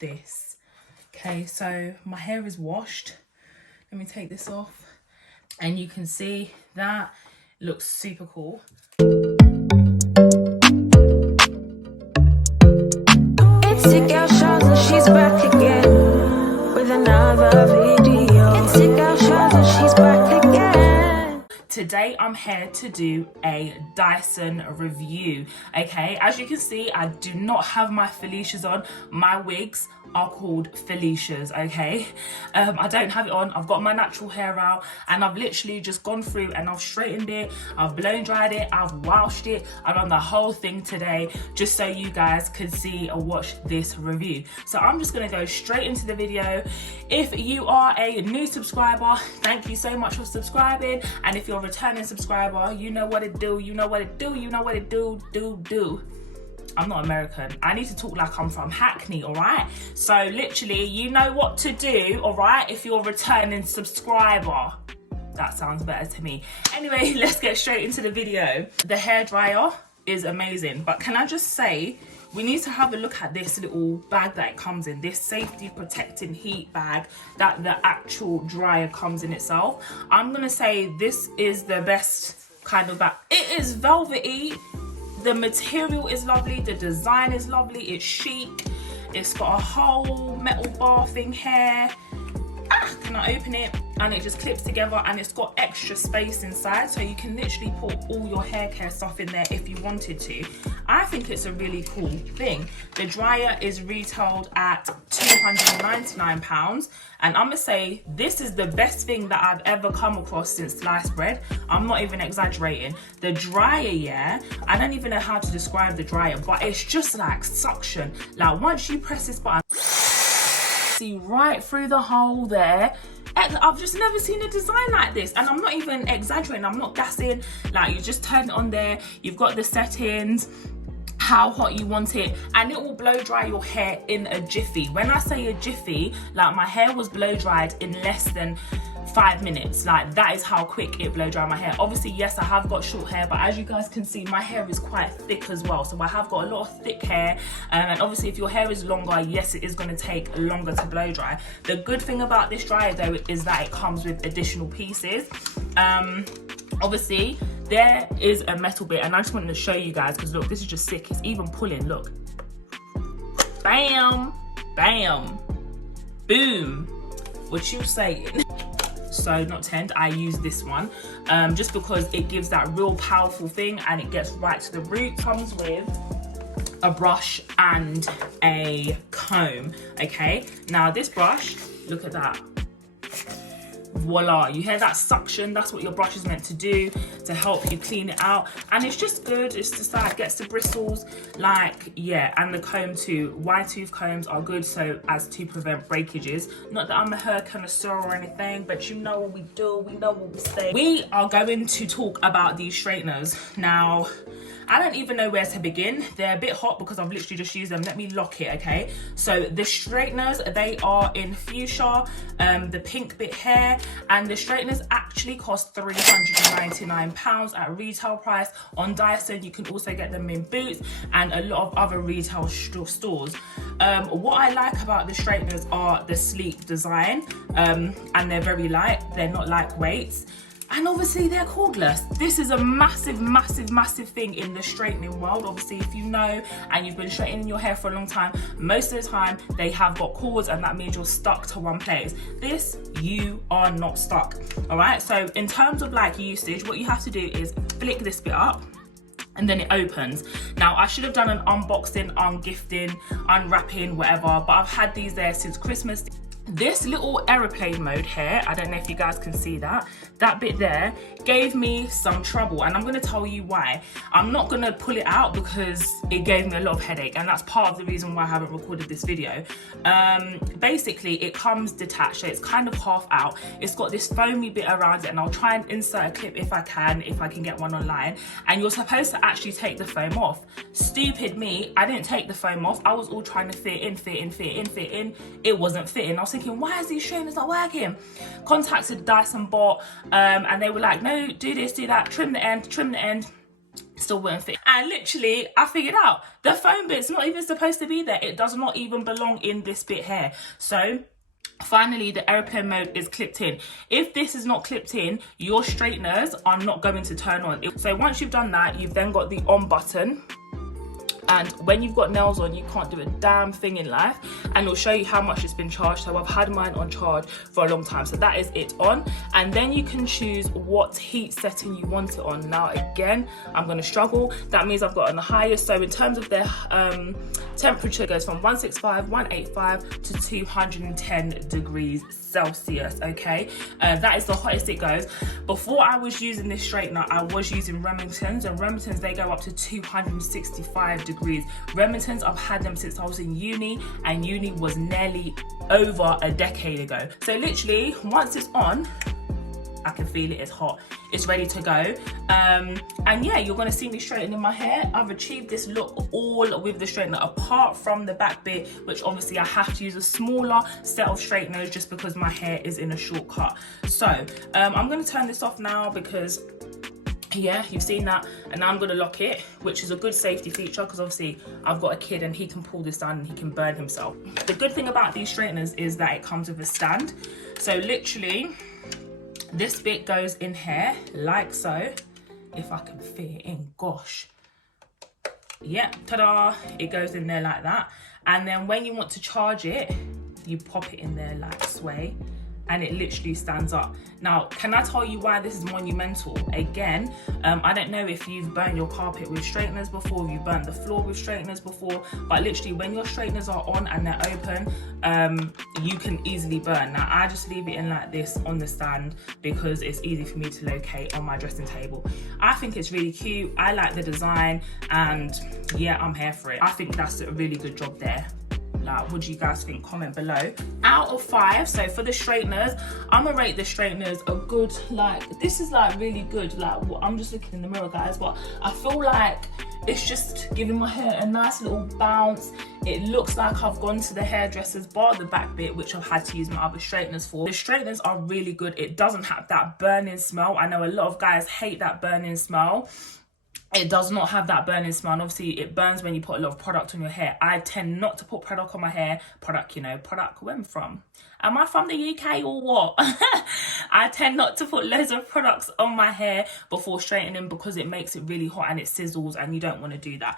this. Okay, so my hair is washed. Let me take this off. And you can see that looks super cool. It's a girl shows and she's back again with another video. It's a girl shows and she's back again. Today I'm here to do a Dyson review. Okay, as you can see, I do not have my Felicias on. My wigs are called Felicias, okay? I don't have it on. I've got my natural hair out and I've literally just gone through and I've straightened it, I've blown dried it, I've washed it, I've done the whole thing today just so you guys can see or watch this review. So I'm just gonna go straight into the video. If you are a new subscriber, thank you so much for subscribing, and if you're a returning subscriber, you know what it do, you know what it do, you know what it do. I'm not American. I need to talk like I'm from Hackney, all right? So literally, you know what to do, all right? If you're a returning subscriber. That sounds better to me. Anyway, let's get straight into the video. The hairdryer is amazing, but can I just say, we need to have a look at this little bag that it comes in, this safety protecting heat bag that the actual dryer comes in itself. I'm gonna say this is the best kind of bag. It is velvety. The material is lovely, the design is lovely, it's chic, it's got a whole metal bar thing here. Can I open it? And it just clips together, and it's got extra space inside, so you can literally put all your hair care stuff in there if you wanted to. I think it's a really cool thing. The dryer is retailed at £299, and I'm gonna say this is the best thing that I've ever come across since sliced bread. I'm not even exaggerating. The dryer, yeah, I don't even know how to describe the dryer, but it's just like suction. Like once you press this button, see right through the hole there. I've just never seen a design like this, and I'm not even exaggerating, I'm not gassing. Like, you just turn it on there, you've got the settings, how hot you want it, and it will blow dry your hair in a jiffy. When I say a jiffy, like my hair was blow dried in less than 5 minutes. Like, that is how quick it blow dry my hair. Obviously, yes, I have got short hair, but as you guys can see, my hair is quite thick as well, so I have got a lot of thick hair, and obviously if your hair is longer, yes, it is going to take longer to blow dry. The good thing about this dryer though is that it comes with additional pieces. Obviously there is a metal bit, and I just wanted to show you guys because look, this is just sick. It's even pulling, look, bam bam boom. What you saying? So not tend, I use this one just because it gives that real powerful thing and it gets right to the root. Comes with a brush and a comb. Okay, now this brush, look at that, voila, you hear that suction? That's what your brush is meant to do, to help you clean it out, and it's just good. It's just like gets the bristles, like, yeah. And the comb too, wide tooth combs are good so as to prevent breakages. Not that I'm a hair connoisseur or anything, but you know what we do, we know what we say. We are going to talk about these straighteners. Now, I don't even know where to begin. They're a bit hot because I've literally just used them. Let me lock it, okay? So the straighteners, they are in fuchsia, the pink bit here, and the straighteners actually cost £399 at retail price. On Dyson, you can also get them in Boots and a lot of other retail stores. What I like about the straighteners are the sleek design, and they're very light. They're not lightweights. And obviously they're cordless. This is a massive thing in the straightening world. Obviously, if you know and you've been straightening your hair for a long time, most of the time they have got cords, and that means you're stuck to one place. This, you are not stuck, all right? So in terms of like usage, what you have to do is flick this bit up and then it opens. Now, I should have done an unboxing, ungifting, unwrapping, whatever, but I've had these there since Christmas. This little aeroplane mode here, I don't know if you guys can see that, that bit there gave me some trouble, and I'm going to tell you why. I'm not going to pull it out because it gave me a lot of headache, and that's part of the reason why I haven't recorded this video. Basically it comes detached, so it's kind of half out. It's got this foamy bit around it, and I'll try and insert a clip if I can get one online, and you're supposed to actually take the foam off. Stupid me, I didn't take the foam off. I was all trying to fit in. It wasn't fitting. I was thinking, why is these straighteners not working? Contacted Dyson bot, and they were like, no, do this, do that, trim the end. still wouldn't fit. And literally, I figured out the foam bit's not even supposed to be there. It does not even belong in this bit here. So finally, the airplane mode is clipped in. If this is not clipped in, your straighteners are not going to turn on. So once you've done that, you've then got the on button. And when you've got nails on, you can't do a damn thing in life. And it'll show you how much it's been charged. So I've had mine on charge for a long time. So that is it on. And then you can choose what heat setting you want it on. Now, again, I'm going to struggle. That means I've got on the highest. So in terms of the temperature, it goes from 165, 185 to 210 degrees Celsius, okay? That is the hottest it goes. Before I was using this straightener, I was using Remingtons, and Remingtons, they go up to 265 degrees. Remingtons, I've had them since I was in uni, and uni was nearly over a decade ago. So literally, once it's on, I can feel it, it's hot, it's ready to go. And yeah, you're gonna see me straightening my hair. I've achieved this look all with the straightener, apart from the back bit, which obviously I have to use a smaller set of straighteners just because my hair is in a shortcut. So I'm gonna turn this off now because yeah, you've seen that, and now I'm gonna lock it, which is a good safety feature because obviously I've got a kid and he can pull this down and he can burn himself. The good thing about these straighteners is that it comes with a stand. So literally, this bit goes in here like so, if I can fit it in, gosh. Yeah, ta-da, it goes in there like that. And then when you want to charge it, you pop it in there like sway, and it literally stands up. Now, can I tell you why this is monumental? Again, I don't know if you've burned your carpet with straighteners before, if you've burnt the floor with straighteners before, but literally when your straighteners are on and they're open, you can easily burn. Now, I just leave it in like this on the stand because it's easy for me to locate on my dressing table. I think it's really cute. I like the design, and yeah, I'm here for it. I think that's a really good job there. Like, what do you guys think? Comment below. Out of 5, so for the straighteners, I'm gonna rate the straighteners a good, like, this is like really good. Like, I'm just looking in the mirror, guys, but I feel like it's just giving my hair a nice little bounce. It looks like I've gone to the hairdressers, bar the back bit, which I've had to use my other straighteners for. The straighteners are really good. It doesn't have that burning smell. I know a lot of guys hate that burning smell. It does not have that burning smell, and obviously it burns when you put a lot of product on your hair. I tend not to put product on my hair. Product, you know, product, where I'm from. Am I from the UK or what? I tend not to put loads of products on my hair before straightening because it makes it really hot and it sizzles, and you don't want to do that.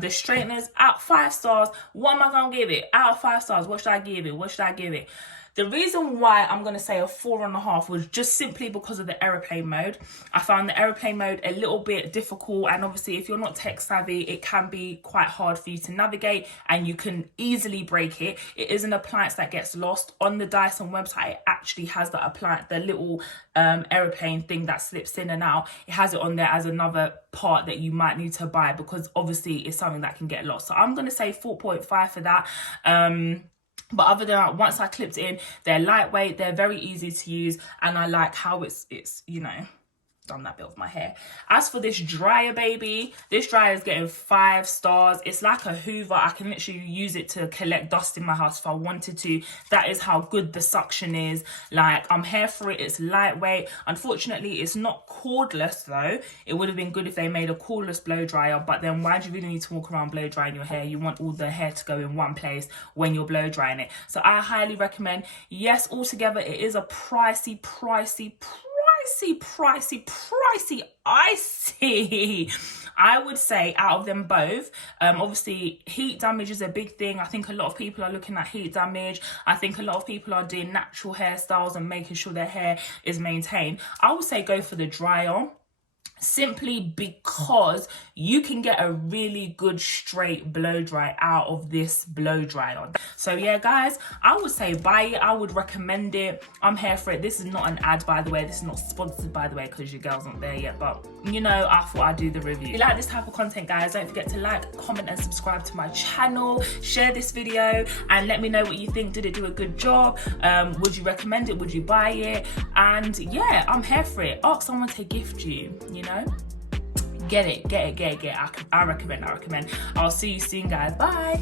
The straighteners, out 5 stars. What am I going to give it? Out of 5 stars, what should I give it? What should I give it? The reason why I'm going to say a 4.5 was just simply because of the aeroplane mode. I found the aeroplane mode a little bit difficult, and obviously if you're not tech savvy, it can be quite hard for you to navigate and you can easily break it. It is an appliance that gets lost. On the Dyson website, it actually has the appliance, the little aeroplane thing that slips in and out. It has it on there as another part that you might need to buy because obviously it's something that can get lost. So I'm going to say 4.5 for that. But other than that, once I clipped it in, they're lightweight, they're very easy to use, and I like how it's you know, done that bit of my hair. As for this dryer, baby, this dryer is getting 5 stars. It's like a Hoover. I can literally use it to collect dust in my house if I wanted to. That is how good the suction is. Like, I'm here for it. It's lightweight. Unfortunately, it's not cordless though. It would have been good if they made a cordless blow dryer, but then why do you really need to walk around blow drying your hair? You want all the hair to go in one place when you're blow drying it. So I highly recommend. Yes, altogether it is a pricey icy. I would say out of them both, obviously heat damage is a big thing. I think a lot of people are looking at heat damage. I think a lot of people are doing natural hairstyles and making sure their hair is maintained. I would say go for the dryer, simply because you can get a really good straight blow dry out of this blow dryer. So yeah, guys, I would say buy it. I would recommend it. I'm here for it. This is not an ad, by the way. This is not sponsored, by the way, because your girl's not there yet, but you know, I thought I'd do the review. If you like this type of content, guys, don't forget to like, comment and subscribe to my channel. Share this video and let me know what you think. Did it do a good job? Would you recommend it? Would you buy it? And yeah, I'm here for it. Ask someone to gift you, you know? Get it. I recommend. I'll see you soon, guys. Bye.